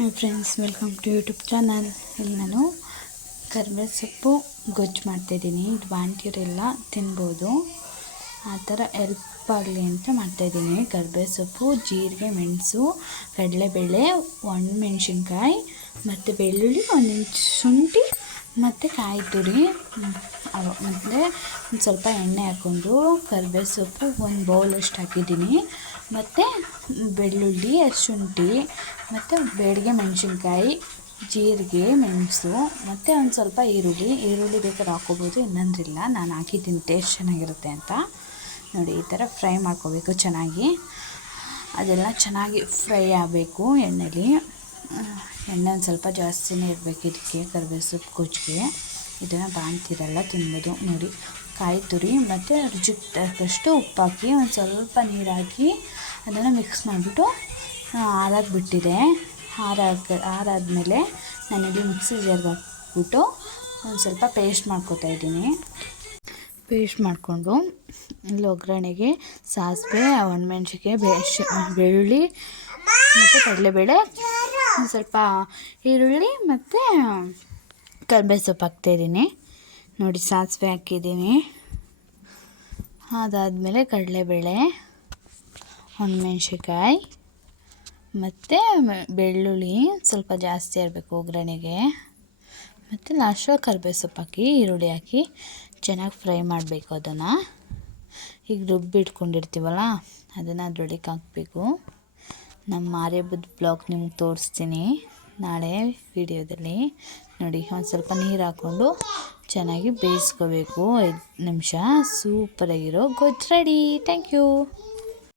Hi friends, welcome to YouTube channel. ಇಲ್ಲಿ ನಾನು ಕರಿಬೇವು ಸೊಪ್ಪು ಗೊಜ್ಜು ಮಾಡ್ತಾಯಿದ್ದೀನಿ. ಇದು ಬಾಣ್ತಿಯವರೆಲ್ಲ ತಿನ್ಬೋದು, ಆ ಥರ ಹೆಲ್ಪ್ ಆಗಲಿ ಅಂತ ಮಾಡ್ತಾಯಿದ್ದೀನಿ. ಕರಿಬೇವು ಸೊಪ್ಪು, ಜೀರಿಗೆ, ಮೆಣಸು, ಕಡಲೆಬೇಳೆ, ಒಣಮೆಣ್ಸಿನ್ಕಾಯಿ ಮತ್ತು ಬೆಳ್ಳುಳ್ಳಿ, 1 ಇಂಚ್ ಶುಂಠಿ ಮತ್ತು ಕಾಯಿ ತುರಿ, ಮತ್ತು ಒಂದು ಸ್ವಲ್ಪ ಎಣ್ಣೆ ಹಾಕ್ಕೊಂಡು ಕರಿಬೇವು ಸೊಪ್ಪು ಒಂದು ಬೌಲಷ್ಟು ಹಾಕಿದ್ದೀನಿ. ಮತ್ತು ಬೆಳ್ಳುಳ್ಳಿ, ಶುಂಠಿ ಮತ್ತು ಬೇಡಿಗೆ ಮೆಣಸಿನ್ಕಾಯಿ, ಜೀರಿಗೆ, ಮೆಣಸು ಮತ್ತು ಒಂದು ಸ್ವಲ್ಪ ಈರುಳ್ಳಿ ಬೇಕಾದ್ರೆ ಹಾಕ್ಕೋಬೋದು, ಇನ್ನೊಂದಿಲ್ಲ. ನಾನು ಹಾಕಿದ್ದೀನಿ ಟೇಸ್ಟ್ ಚೆನ್ನಾಗಿರುತ್ತೆ ಅಂತ. ನೋಡಿ, ಈ ಥರ ಫ್ರೈ ಮಾಡ್ಕೋಬೇಕು ಚೆನ್ನಾಗಿ. ಅದೆಲ್ಲ ಚೆನ್ನಾಗಿ ಫ್ರೈ ಆಗಬೇಕು ಎಣ್ಣೆಲಿ. ಎಣ್ಣೆ ಒಂದು ಸ್ವಲ್ಪ ಜಾಸ್ತಿನೇ ಇರಬೇಕು ಇದಕ್ಕೆ, ಕರಿಬೇವು ಸೊಪ್ಪು ಗೊಜ್ಜಿಗೆ. ಇದನ್ನು ಬಾಣ್ತಿರಲ್ಲ ತಿನ್ಬೋದು. ನೋಡಿ, ಕಾಯಿ ತುರಿ ಮತ್ತು ರುಚಿಗೆ ತಕ್ಕಷ್ಟು ಉಪ್ಪು ಹಾಕಿ ಒಂದು ಸ್ವಲ್ಪ ನೀರು ಹಾಕಿ ಅದನ್ನು ಮಿಕ್ಸ್ ಮಾಡಿಬಿಟ್ಟು ಆರಾಗಿ ಬಿಟ್ಟಿದೆ. ಆರಾದಮೇಲೆ ನಾನಿಲ್ಲಿ ಮಿಕ್ಸಿ ಜಾರ್ಗೆ ಹಾಕ್ಬಿಟ್ಟು ಒಂದು ಸ್ವಲ್ಪ ಪೇಸ್ಟ್ ಮಾಡ್ಕೊತಾಯಿದ್ದೀನಿ. ಪೇಸ್ಟ್ ಮಾಡಿಕೊಂಡು ಇಲ್ಲಿ ಒಗ್ಗರಣೆಗೆ ಸಾಸಿವೆ, ಒಣಮೆಣ್ಸಿನ್ಕಾಯಿ, ಬೆಳ್ಳುಳ್ಳಿ ಮತ್ತು ಕಡಲೆಬೇಳೆ, ಒಂದು ಸ್ವಲ್ಪ ಈರುಳ್ಳಿ ಮತ್ತು ಕರಿಬೇವು ಸೊಪ್ಪು ಹಾಕ್ತಾಯಿದ್ದೀನಿ. ನೋಡಿ, ಸಾಸಿವೆ ಹಾಕಿದ್ದೀನಿ. ಅದಾದಮೇಲೆ ಕಡಲೆಬೇಳೆ, ಒಣಮೆಣ್ಸಿನ್ಕಾಯಿ ಮತ್ತು ಬೆಳ್ಳುಳ್ಳಿ ಸ್ವಲ್ಪ ಜಾಸ್ತಿ ಇರಬೇಕು ಒಗ್ಗರಣೆಗೆ. ಮತ್ತು ಲಾಸ್ಟಲ್ಲಿ ಕರಿಬೇವು ಸೊಪ್ಪು ಹಾಕಿ ಈರುಳ್ಳಿ ಹಾಕಿ ಚೆನ್ನಾಗಿ ಫ್ರೈ ಮಾಡಬೇಕು. ಅದನ್ನು ಈಗ ರುಬ್ಬಿಟ್ಕೊಂಡಿರ್ತೀವಲ್ಲ ಅದನ್ನು ಅದರೊಳಗೆ ಹಾಕಬೇಕು. ನಮ್ಮ ಮಾರಿಹಬ್ಬದ ಬ್ಲಾಗ್ ನಿಮ್ಗೆ ತೋರಿಸ್ತೀನಿ ನಾಳೆ ವಿಡಿಯೋದಲ್ಲಿ. ನೋಡಿ, ಒಂದು ಸ್ವಲ್ಪ ನೀರು ಹಾಕ್ಕೊಂಡು ಚೆನ್ನಾಗಿ ಬೇಯಿಸ್ಕೋಬೇಕು. 5 ನಿಮಿಷ. ಸೂಪರಾಗಿರೋ ಗೊಜ್ಜು ರೆಡಿ. Thank you.